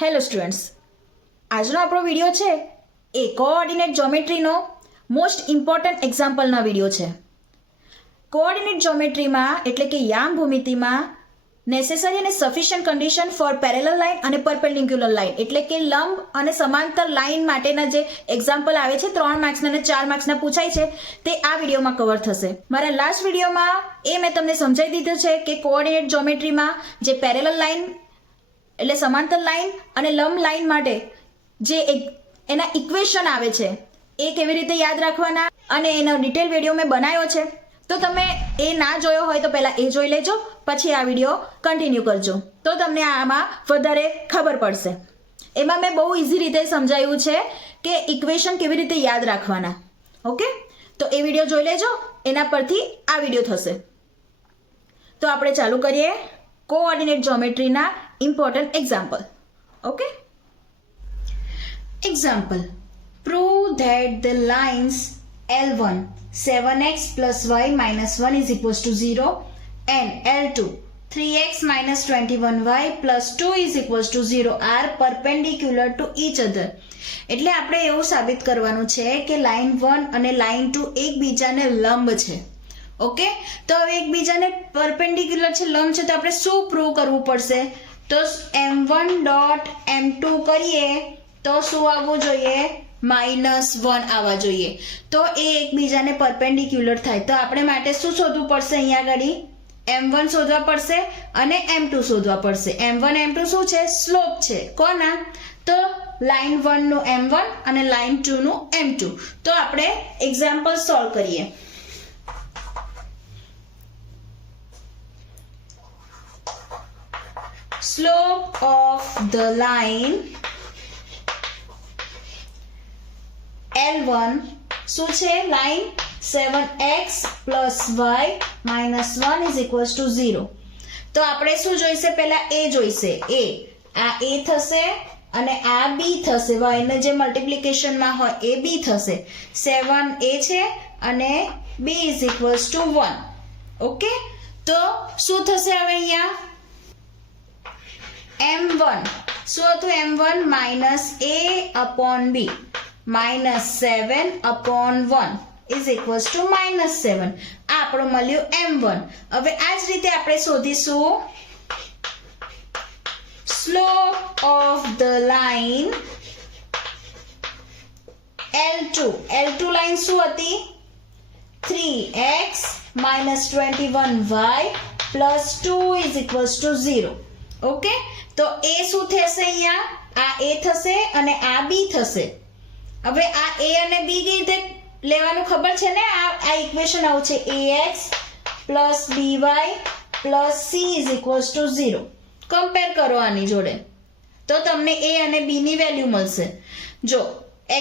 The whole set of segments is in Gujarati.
હેલો સ્ટુડન્ટ્સ, આજનો આપણો વિડીયો છે એ કોઓર્ડિનેટ જ્યોમેટ્રીનો મોસ્ટ ઇમ્પોર્ટન્ટ એક્ઝામ્પલના વિડીયો છે. કોઓર્ડિનેટ જ્યોમેટ્રીમાં એટલે કે યામ ભૂમિતિમાં નેસેસરી અને sufficient condition for parallel line અને પરપેન્ડિક્યુલર લાઇન એટલે કે લંબ અને સમાંતર લાઇન માટેના જે એક્ઝામ્પલ આવે છે 3 માર્ક્સના અને 4 માર્ક્સના પૂછાય છે તે આ વિડીયોમાં કવર થશે. મારા લાસ્ટ વિડીયોમાં મેં તમને સમજાવી દીધું છે કે કોઓર્ડિનેટ જ્યોમેટ્રીમાં જે પેરેલલ લાઇન એટલે સમાંતર લાઇન અને લંબ લાઇન માટે જે એના ઇક્વેશન આવે છે એ કેવી રીતે યાદ રાખવાના અને એનો ડિટેલ વિડીયો મેં બનાવ્યો છે. તો તમે એ ના જોયો હોય તો પહેલાં એ જોઈ લેજો, પછી આ વિડીયો કન્ટિન્યુ કરજો તો તમને આમાં વધારે ખબર પડશે. એમાં મેં બહુ ઇઝી રીતે સમજાવ્યું છે કે ઇક્વેશન કેવી રીતે યાદ રાખવાના. ઓકે, તો એ વિડીયો જોઈ લેજો, એના પરથી આ વિડીયો થશે. તો આપણે ચાલુ કરીએ coordinate જ્યોમેટ્રીના important example. Okay, example, prove that the lines L1 7x plus y minus 1 is equals to 0 and L2 3x minus 21y plus 2 is equals to 0 are perpendicular to each other. એટલે આપણે એવું સાબિત કરવાનું છે કે લાઇન 1 અને લાઇન 2 એકબીજાને લંબ છે. ઓકે, તો હવે એકબીજાને પરપેન્ડિક્યુલર છે, લંબ છે, તો આપણે શું પ્રૂવ કરવું પડશે? તો m1 ડોટ m2 કરીએ તો શું આવવું જોઈએ? -1 આવવા જોઈએ. તો એ એકબીજાને પરપેન્ડિક્યુલર થાય તો આપણે માટે શું શોધવું પડશે? અહીંયા આગળ m1 શોધવા પડશે અને m2 શોધવા પડશે. m1 m2 શું છે? સ્લોપ છે. કોના? તો લાઇન 1 નું m1 અને લાઇન 2 નું m2. તો આપણે એક્ઝામ્પલ સોલ્વ કરીએ. Slope of the line L1 શું છે? Line 7x plus y minus 1 is equals to 0. તો આપણે શું જોઈશે? પહેલા a જોઈશે. આ a થશે અને આ b થશે. y ને જે મલ્ટિપ્લિકેશનમાં હોય એ b થશે. 7 a છે અને b is equals to 1. Okay, તો શું થશે હવે અહીંયા? m1 શું હતું? m1 minus a upon b minus 7 upon 1 is equals to -7. આ આપણું મળ્યું m1. હવે આ જ રીતે આપણે શોધીશું slope of the line L2 line શું હતી? 3x minus 21y plus 2 is equals to 0. Okay, તો એ શું થશે? અહીંયા આ a થશે અને આ b થશે. હવે આ a અને b કેવી રીતે લેવાનું ખબર છે ને? આ ઇક્વેશન આવું છે ax plus by plus c is equals to 0. Compare કરો આની જોડે તો તમને a અને b ની વેલ્યુ મળશે. જો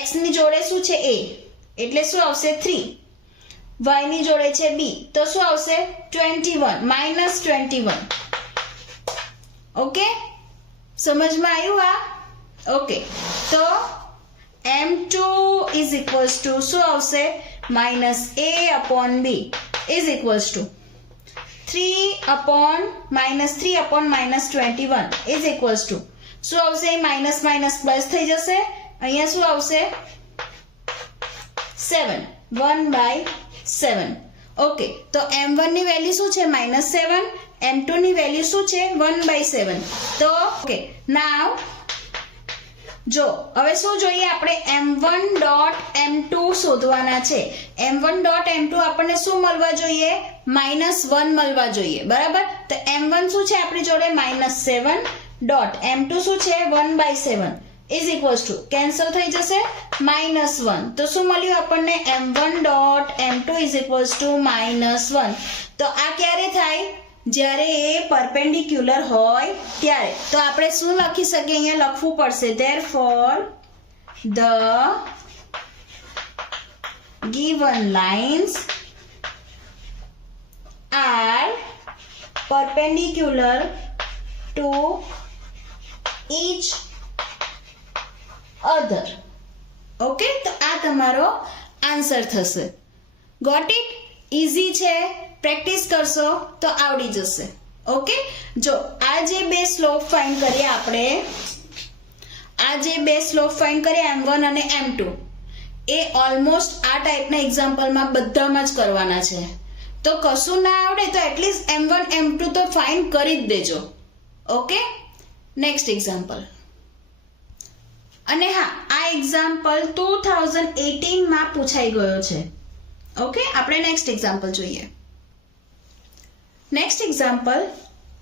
x ની જોડે શું છે? a એટલે શું આવશે? 3. y ની જોડે છે b તો શું આવશે? 21 -21. ઓકે, સમજમાં આવ્યું આ? ઓકે, તો m2 is equals to શું આવશે? -a upon b is equals to 3 upon -21 is equals to શું આવશે? માઇનસ માઇનસ પ્લસ થઈ જશે. અહીંયા શું આવશે? 7. 1/7. ઓકે, તો m1 ની વેલ્યુ શું છે? -7. m2 ની વેલ્યુ શું છે? 1/7. તો ઓકે, નાવ જો હવે શું જોઈએ? આપણે m1 ડોટ m2 શોધવાના છે. m1 ડોટ m2 આપણને શું મળવા જોઈએ? -1 મળવા જોઈએ. બરાબર, તો m1 શું છે આપણી જોડે? -7 ડોટ m2 શું છે? 1/7 ઇઝ ઇક્વલ્સ ટુ કેન્સલ થઈ જશે -1. તો શું મળ્યું આપણને? m1 dot m2 is equals to -1. તો આ ક્યારે થાય? જ્યારે એ પરપેન્ડિક્યુલર હોય ત્યારે. તો આપણે શું લખી શકીએ? અહીંયા લખવું પડશે therefore the given lines are perpendicular to each other. Okay, તો આ તમારો આન્સર થશે. Got it? ઇઝી છે, પ્રેક્ટિસ કરશો તો આવડી જશે. ઓકે, જો આ જે બે સ્લોપ ફાઇન્ડ કરીએ આપણે આ જે બે સ્લોપ ફાઇન્ડ કર્યા M1 અને M2 એ ઓલમોસ્ટ આ ટાઈપના એક્ઝામ્પલમાં બધામાં જ કરવાના છે. તો કશું ના આવડે તો એટલીસ્ટ M1 M2 તો ફાઇન્ડ કરી જ દેજો. Okay, next example. અને હા, આ એક્ઝામ્પલ 2018માં પૂછાઈ ગયો છે. ઓકે, આપણે નેક્સ્ટ એક્ઝામ્પલ જોઈએ. Next example,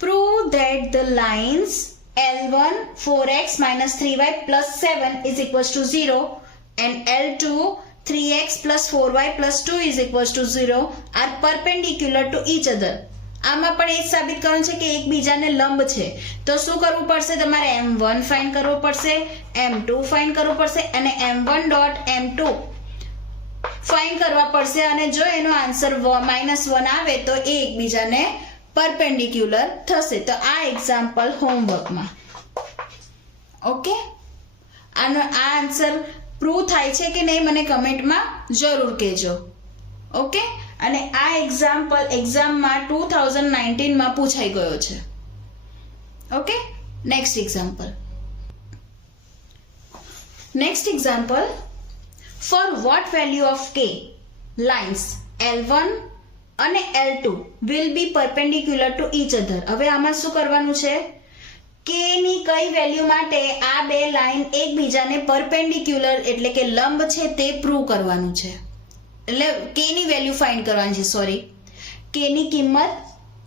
prove that the lines L1 4x minus 3y plus 7 is equals to 0 and L2 3x plus 4y plus 2 is equals to 0 are perpendicular to each other. આમાં પણ એ સાબિત કરવાનું છે કે એકબીજાને લંબ છે. તો શું કરવું પડશે? તમારે M1 ફાઇન્ડ કરવું પડશે, M2 ફાઇન્ડ કરવું પડશે અને M1 ડોટ M2 ફાઇન્ડ કરવા પડશે. અને જો એનો આન્સર -1 આવે તો એ એકબીજાને પરપેન્ડિક્યુલર થશે. તો આ એક્ઝામ્પલ હોમવર્કમાં. ઓકે, આનો આ આન્સર પ્રૂવ થાય છે કે નહીં મને કમેન્ટમાં જરૂર કહેજો. ઓકે, અને આ એક્ઝામ્પલ એક્ઝામમાં 2019માં પૂછાઈ ગયો છે. Okay, next example. For what value of k lines L1 અને L2 will be perpendicular to each other? હવે આમાં શું કરવાનું છે? k ની કઈ વેલ્યુ માટે આ બે લાઈન એકબીજાને પરપેન્ડિક્યુલર એટલે કે લંબ છે તે પ્રૂવ કરવાનું છે. એટલે k ની વેલ્યુ ફાઇન્ડ કરવાની છે. સોરી, k ની કિંમત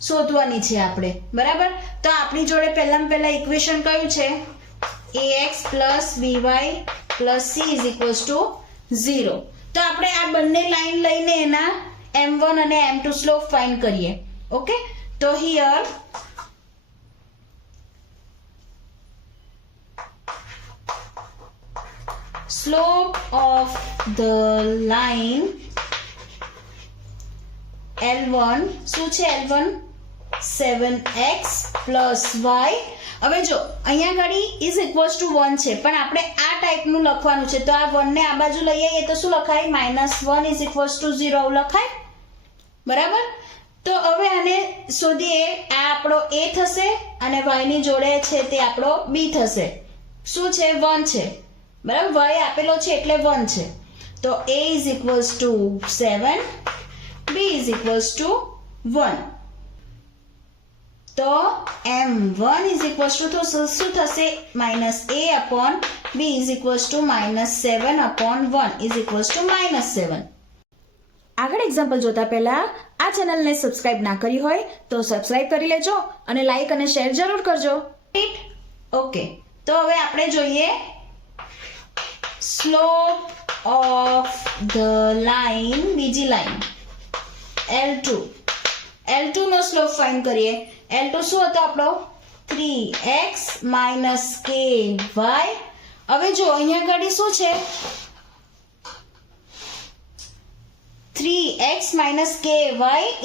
શોધવાની છે આપણે. બરાબર? તો આપણી જોડે પહેલા ઇક્વેશન કયું છે? ax plus by plus c is equals to 0. તો આપણે આ બંને લાઈન લઈને એના M1 અને M2 સ્લોપ ફાઇન્ડ કરીએ. ઓકે, તો here slope of the line L1 શું છે? L1 7x plus y. હવે જો અહીંયા ઘડી ઇઝ ઇક્વલ્સ ટુ 1 છે, પણ આપણે આ ટાઈપનું લખવાનું છે. તો આ 1 ને આ બાજુ લઈ આવીએ તો શું લખાય? -1 ઇઝ ઇક્વલ્સ ટુ 0 લખાય. બરાબર? તો હવે આને શોધીએ. આ આપણો a થશે અને y ની જોડે છે તે આપણો b થશે. શું છે? 1 છે. બરાબર? y આપેલો છે એટલે 1 છે. તો a is equals to 7, b is equals to 1. તો M1 ઇઝ ઇક્વલ્સ ટુ શું થશે? -a upon b is equals to -7 upon 1 is equals to -7. આગળ એક્ઝામ્પલ જોતા પહેલા આ ચેનલને સબસ્ક્રાઇબ ના કરી હોય તો સબસ્ક્રાઇબ કરી લેજો અને લાઈક અને શેર જરૂર કરજો. ઓકે, તો હવે આપણે જોઈએ સ્લોપ ઓફ ધ લાઈન, બીજી લાઈન L2 નો સ્લોપ ફાઇન્ડ કરીએ. L2 શું હતો આપણો? 3x minus ky. હવે જો અહીંયા ઘડી શું છે? 3x minus ky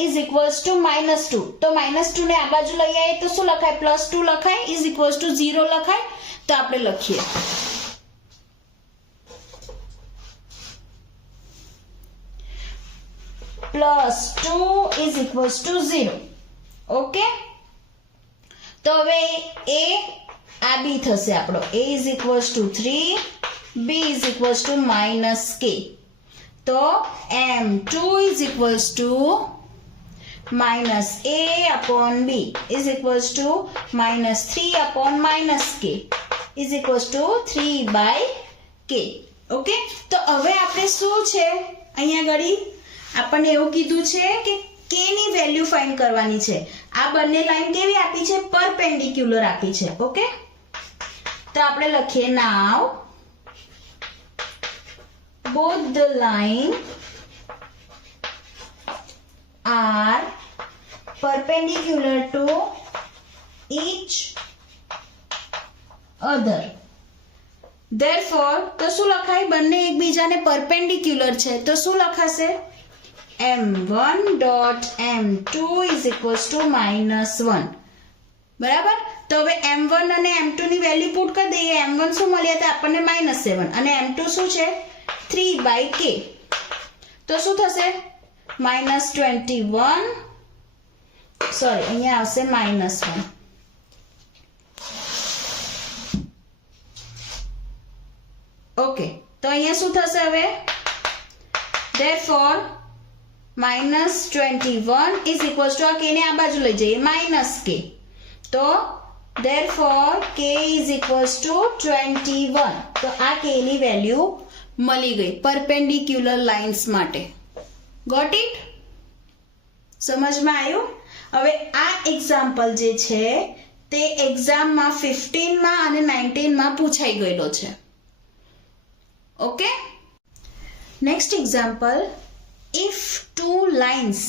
is equals to -2. તો -2 ને આ બાજુ લઈ આવીએ તો શું લખાય? +2 લખાય, is equals to 0 લખાય. તો આપણે લખીએ +2 is equals to 0. ઓકે, તો હવે a આ b થશે આપણો. a is equals to 3, b is equals to -k. તો M2 is equals to -a upon b is equals to -3 upon -k is equals to 3/k. Okay, તો હવે આપણે શું છે અહીંયા ઘડી આપણને એવું કીધું છે કે k ની વેલ્યુ ફાઇન્ડ કરવાની છે. આ બંને લાઈન કેવી આપી છે? પરપેન્ડિક્યુલર આપી છે. ઓકે, તો આપણે લખીએ નાવ both the line are perpendicular to each other. Therefore, તો શું લખાય? બંને એકબીજાને પરપેન્ડિક્યુલર છે તો શું લખાશે? M1 dot M2 is equals to -1. બરાબર? તો હવે M1 અને M2 ની વેલ્યુ પુટ કરી દઈએ. M1 શું મળ્યા હતા આપણને? -7 અને M2 શું છે? 3/k. તો શું થશે? -21. સોરી, અહીંયા આવશે -1. ઓકે, તો અહીંયા શું થશે હવે? therefore -21 is equals to આ k ને આ બાજુ લઈ જઈએ -k, તો therefore k is equals to 21. તો આ k ની વેલ્યુ મળી ગઈ પરપેન્ડિક્યુલર લાઇન્સ માટે. Got it? સમજમાં આવ્યું? હવે આ એક્ઝામ્પલ જે છે તે એક્ઝામમાં 15 માં અને 19 માં પૂછાઈ ગયેલો છે. Okay, next example, if two lines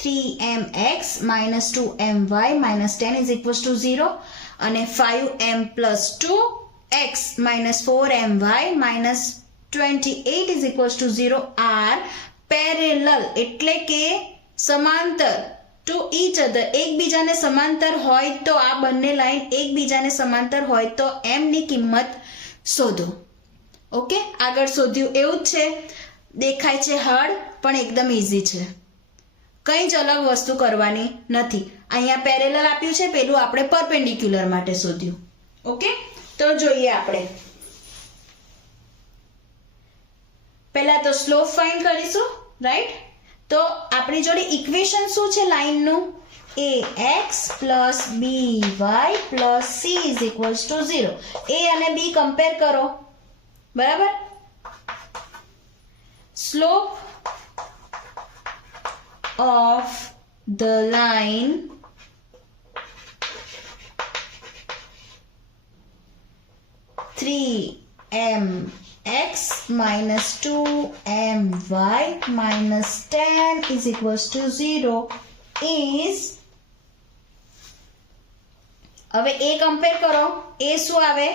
3mx minus 2my minus 10 is equals to 0 અને 5m plus 2x minus 4my minus 28 is equals to 0 are parallel એટલે કે સમાંતર ટુ each other, એકબીજાને સમાંતર હોય તો આ બંને લાઈન એકબીજાને સમાંતર હોય તો m ની કિંમત શોધો. ઓકે, આગળ શોધ્યું એવું જ છે. દેખાય છે હાર્ડ પણ એકદમ ઇઝી છે, કંઈ જ અલગ વસ્તુ કરવાની નથી. અહીંયા પેરેલલ આપ્યું છે, પેલું આપણે પરપેન્ડિક્યુલર માટે શોધ્યું. ઓકે, તો જોઈએ આપણે પહેલા તો સ્લોપ ફાઇન્ડ કરીશું, રાઈટ? તો આપણી જોડે ઇક્વેશન શું છે લાઈનનું? ax plus by plus c is equals to 0. a અને b કમ્પેર કરો, બરાબર? slope of the line (3mx minus 2my minus 10 is equals to 0) is, હવે a કમ્પેર કરો, a શું આવે?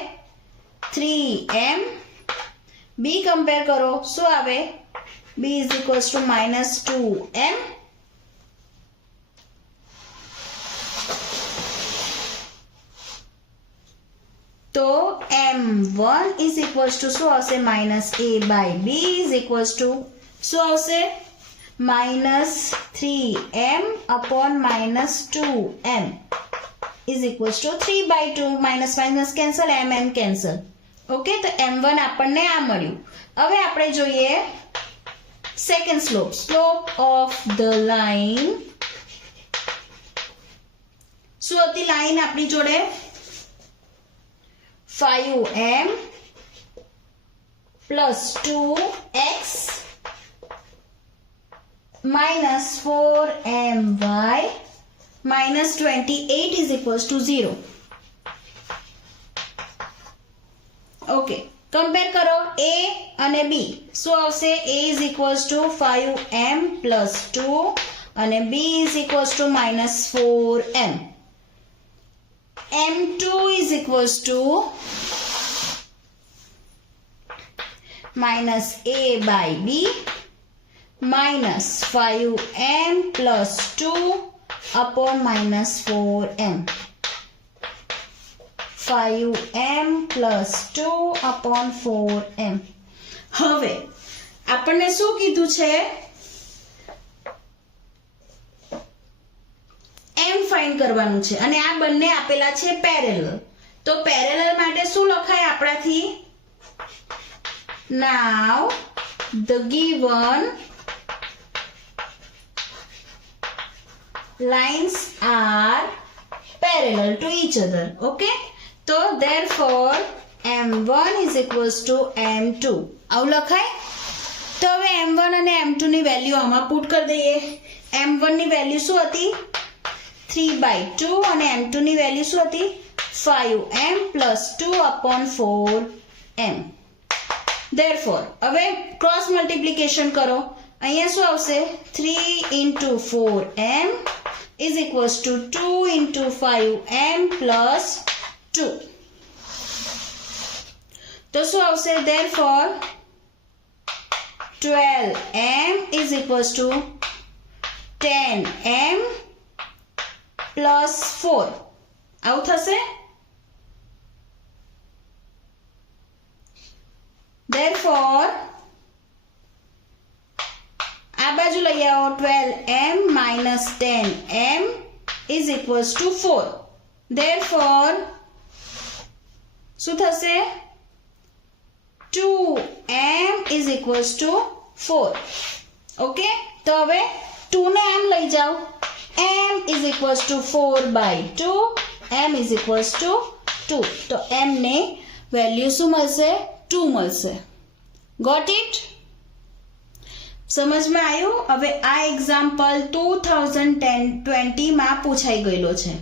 3m. b કમ્પેર કરો, શું આવે? b is equals to minus 2m. તો m1 is equals to શું આવશે? minus a by b is equals to શું આવશે? minus 3m upon minus 2m is equals to 3 by 2. minus minus cancel, m cancel. Okay, તો m1 આપણને આ મળ્યું. હવે આપણે જોઈએ second slope. Slope of the line શું હતી લાઈન આપણી જોડે? 5m plus 2x minus 4my minus 28 is equals to 0. Okay, compare કરો a અને b. શું આવશે? a is equals to 5m plus 2 અને b is equals to minus 4m. m2 is equals to minus a by b minus 5m plus 2 upon minus 4m. 5m plus 2 upon 4m. હવે આપણને શું કીધું છે? m ફાઇન્ડ કરવાનું છે અને આ બંને આપેલા છે પેરેલલ. તો પેરેલલ માટે શું લખાય આપણાથી? Now the given lines are parallel to each other. Okay, તો therefore m1 is equals to m2. આવું લખાય? તો હવે m1 અને m2 ની વેલ્યુ આમાં પુટ કરી દઈએ. m1 ની વેલ્યુ શું હતી? 3/2 અને m2 ની વેલ્યુ શું હતી? 5m plus 2 upon 4m. therefore હવે ક્રોસ મલ્ટીપ્લિકેશન કરો. અહીંયા શું આવશે? 3 into 4m is equals to 2 into 5m plus 2. તો શું આવશે? therefore 12m is equals to 10m plus 4. આવું થશે? therefore આ બાજુ લઈ આવો. 12m minus 10m is equals to 4. therefore શું થશે? 2m is equals to 4. Okay, તો હવે 2 ને એમ લઈ જાઓ, m is equals to 4 by 2, m is equals to 2. તો m ને વેલ્યુ શું મળશે? 2 મળશે. Got it? સમજમાં આવ્યું? હવે આ એક્ઝામ્પલ 2020 માં પૂછાઈ ગયેલો છે.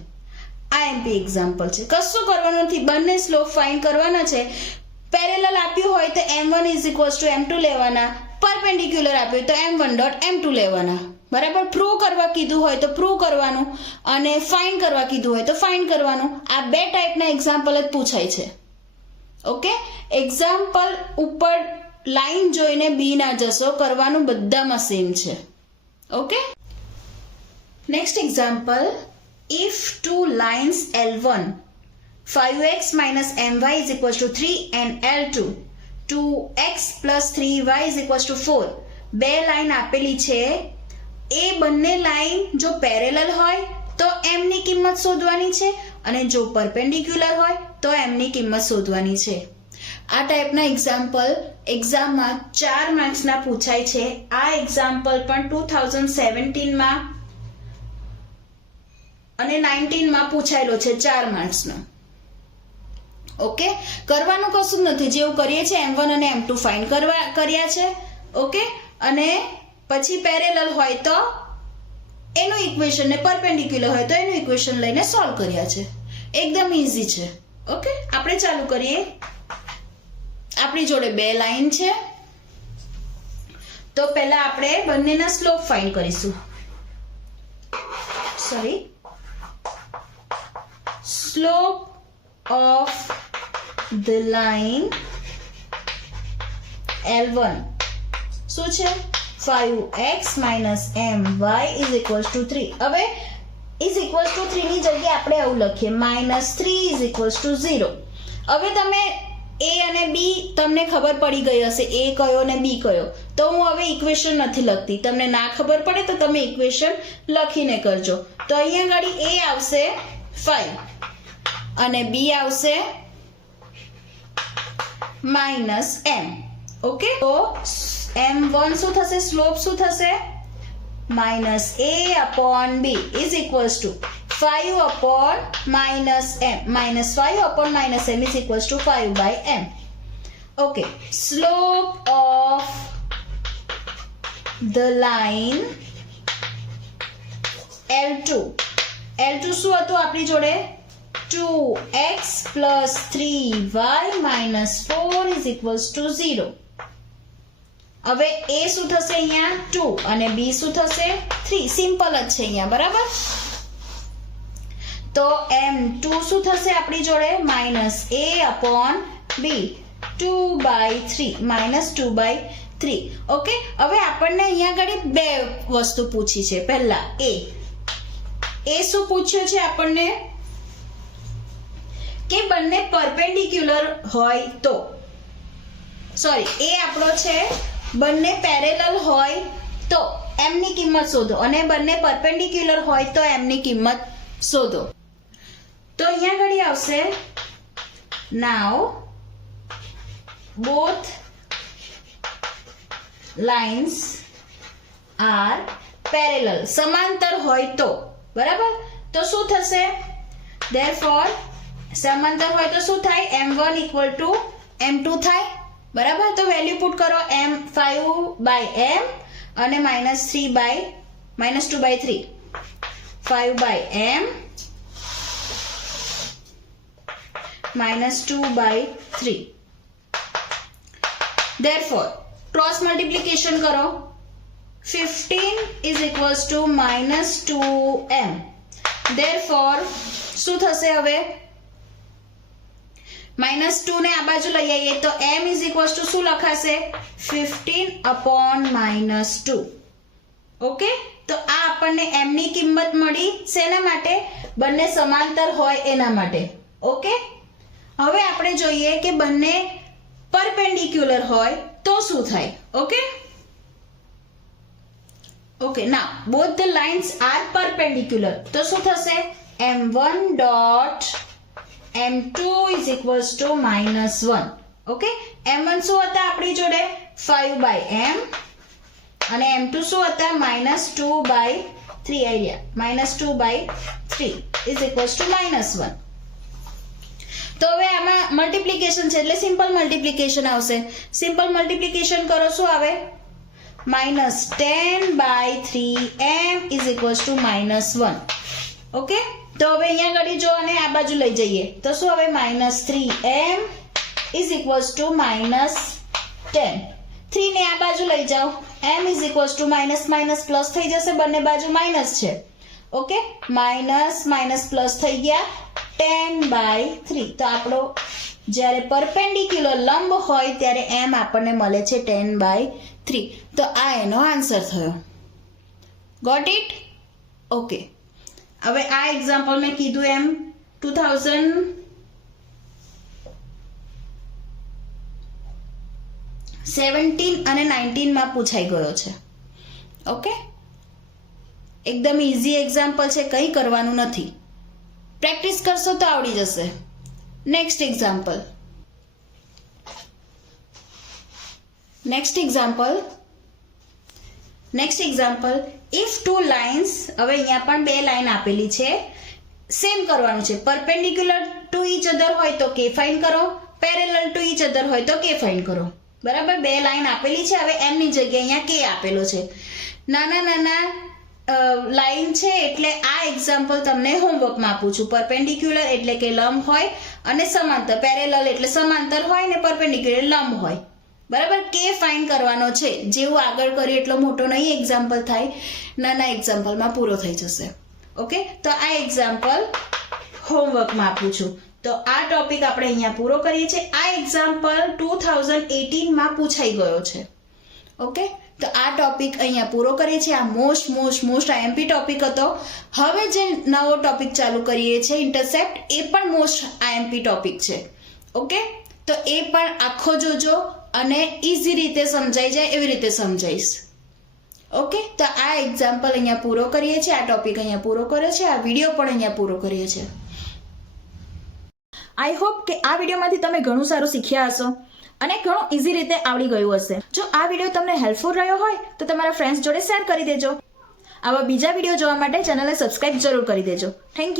આઈએમપી એક્ઝામ્પલ છે. કશું કરવાનું નથી, બંને સ્લોપ ફાઇન્ડ કરવાના છે. પેરેલલ આપ્યું હોય તો m1 is equals to m2 લેવાના, પરપેન્ડિક્યુલર આપ્યું તો m1 dot m2 લેવાના. બરાબર? પ્રૂવ કરવા કીધું હોય તો પ્રૂવ કરવાનું, અને ફાઇન્ડ કરવા કીધું હોય તો ફાઇન્ડ કરવાનું. આ બે ટાઈપના એક્ઝામ્પલ જ પૂછાય છે. ઓકે, એક્ઝામ્પલ ઉપર લાઈન જોઈને બી ના જશો, કરવાનું બધામાં સેમ છે. Okay, next example. If two lines L1 5x minus my is equals to 3 and L2 2x plus 3y is equals to 4 બે લાઈન આપેલી છે. એ બંને લાઈન જો પેરેલલ હોય તો m ની કિંમત શોધવાની છે, અને જો પરપેન્ડિક્યુલર હોય તો m ની કિંમત શોધવાની છે. આ ટાઈપના એક્ઝામ્પલ એક્ઝામમાં 4 માર્ક્સના પૂછાય છે. આ એક્ઝામ્પલ પણ 2017 માં અને 19 માં પૂછાયેલો છે, 4 માર્ક્સનો. ઓકે, કરવાનું કશું જ નથી, જેવું કરીએ છીએ m1 અને m2 ફાઇન્ડ કર્યા છે. ઓકે, અને પછી પેરેલલ હોય તો એનું ઇક્વેશન ને પરપેન્ડિક્યુલર હોય તો એનું ઇક્વેશન લઈને સોલ્વ કર્યા છે. એકદમ ઈઝી છે. ઓકે, આપણે ચાલુ કરીએ. આપણી જોડે બે લાઈન છે, તો પહેલા આપણે બંનેના સ્લોપ ફાઇન્ડ કરીશું. Sorry, slope of the line L1 શું છે? 5x minus my is equals to 3. હવે is equals to 3 ની જગ્યાએ આપણે આવું લખીએ, -3 is equals to 0. હવે તમે a અને b તમને ખબર પડી ગઈ હશે, a કયો અને b કયો. તો હું હવે ઇક્વેશન નથી લખતી. તમને ના ખબર પડે તો તમે ઇક્વેશન લખીને કરજો. તો અહીંયા ગાડી a આવશે 5 અને b આવશે -m. ઓકે, તો m1 શું થશે? સ્લોપ શું થશે? -a/b is equals to 5 upon -m. -5 upon -m is equals to 5 by m. Okay, slope of the line L2 શું હતું આપણી જોડે? 2x plus 3y minus 4 is equals to 0. હવે a શું થશે? અહીંયા 2 અને b શું થશે? 3. સિમ્પલ જ છે અહીંયા. બરાબર? તો m2 શું થશે આપણી જોડે? -a/b 2/3 -2/3. ઓકે, હવે આપણને અહીંયા આગળ બે વસ્તુ પૂછી છે. પહેલા a શું પૂછ્યું છે આપણને? કે બંને પરપેન્ડિક્યુલર હોય તો, સોરી, એ આપણો છે બંને પેરેલલ હોય તો m ની કિંમત શોધો, અને બંને પરપેન્ડિક્યુલર હોય તો m ની કિંમત શોધો. તો અહીંયા ઘડી આવશે now both lines are parallel. સમાંતર હોય તો, બરાબર? તો શું થશે? therefore સમાંતર હોય તો શું થાય? m1 equal to m2 થાય. બરાબર? તો વેલ્યુ પુટ કરો, m5/m અને -2/3 5/m -2/3. therefore cross multiplication કરો, 15 is equals to -2m. therefore શું થશે? હવે -2 ને આ બાજુ લઈ આવીએ તો m is equals to શું લખાશે? 15 upon -2. ઓકે, તો આ આપણને m ની કિંમત મળી. શેના માટે? બંને સમાંતર હોય એના માટે. ઓકે, હવે આપણે જોઈએ કે બંને પરપેન્ડિક્યુલર હોય તો શું થાય. Okay, okay, now both the lines are perpendicular. તો શું થશે? m1 dot m2 is equals to -1. Okay m1 શું હતા આપણી જોડે 5/m અને m2 શું હતા -2/3 આઈડિયા -2/3 ઇઝ ઇક્વલ્સ ટુ -1. તો હવે આમાં મલ્ટીપ્લિકેશન છે એટલે સિમ્પલ મલ્ટીપ્લિકેશન આવશે. સિમ્પલ મલ્ટીપ્લિકેશન કરો શું આવે -10/3m is equals to -1. Okay તો હવે અહીંયા આગળ જો અને આ બાજુ લઈ જઈએ તો શું આવે -3m ઇઝ ઇક્વલ્સ ટુ -10. 3 ને આ બાજુ લઈ જાઓ m is equals to minus plus થઈ જશે, બંને બાજુ માઇનસ છે. ઓકે માઇનસ પ્લસ થઈ ગયા 10/3. તો આપણો જ્યારે પરપેન્ડિક્યુલર લંબ હોય ત્યારે m આપણને મળે છે 10/3. તો આ એનો આન્સર થયો. Got it? ઓકે હવે આ એક્ઝામ્પલ મેં કીધું એમ 2017 અને 19 માં પૂછાઈ ગયો છે. ઓકે એકદમ ઇઝી એક્ઝામ્પલ છે, કંઈ કરવાનું નથી, પ્રેક્ટિસ કરશો તો આવડી જશે. Next example if two lines. હવે અહીંયા પણ બે લાઈન આપેલી છે, સેમ કરવાનું છે. પરપેન્ડિક્યુલર ટુ ઈચ અધર હોય તો કે ફાઇન્ડ કરો, પેરેલલ ટુ ઈચ અધર હોય તો કે ફાઇન્ડ કરો. બરાબર, બે લાઈન આપેલી છે. હવે એમની જગ્યાએ અહીંયા કે આપેલો છે. નાના લાઈન છે એટલે આ એક્ઝામ્પલ તમને હોમવર્કમાં આપું છું. પરપેન્ડિક્યુલર એટલે કે લંબ હોય અને સમાંતર, પેરેલલ એટલે સમાંતર હોય ને પરપેન્ડિક્યુલર લંબ હોય. બરાબર, કે ફાઇન્ડ કરવાનો છે. જેવું આગળ કરીએ એટલો મોટો નહીં એક્ઝામ્પલ થાય, નાના એક્ઝામ્પલમાં પૂરો થઈ જશે. ઓકે તો આ એક્ઝામ્પલ હોમવર્કમાં આપું છું. તો આ ટોપિક આપણે અહીંયા પૂરો કરીએ છીએ. આ એક્ઝામ્પલ 2018 માં પૂછાઈ ગયો છે. ઓકે તો આ ટોપિક અહીંયા પૂરો કરીએ છીએ. આ મોસ્ટ આઈએમપી ટોપિક હતો. હવે જે નવો ટોપિક ચાલુ કરીએ છીએ ઇન્ટરસેપ્ટ, એ પણ મોસ્ટ આઈએમપી ટોપિક છે. ઓકે તો એ પણ આખો જોજો અને ઇઝી રીતે સમજાઈ જાય એવી રીતે સમજાઈશ. ઓકે તો આ એક્ઝામ્પલ અહીંયા પૂરો કરીએ છીએ, આ ટોપિક અહીંયા પૂરો કર્યો છે, આ વિડીયો પણ અહીંયા પૂરો કરીએ છીએ. આઈ હોપ કે આ વિડીયોમાંથી તમે ઘણું સારું શીખ્યા હશો અને ઘણું ઇઝી રીતે આવડી ગયું હશે. જો આ વિડીયો તમને હેલ્પફુલ રહ્યો હોય તો તમારા ફ્રેન્ડ્સ જોડે શેર કરી દેજો. આવા બીજા વિડીયો જોવા માટે ચેનલને સબસ્ક્રાઇબ જરૂર કરી દેજો. Thank you.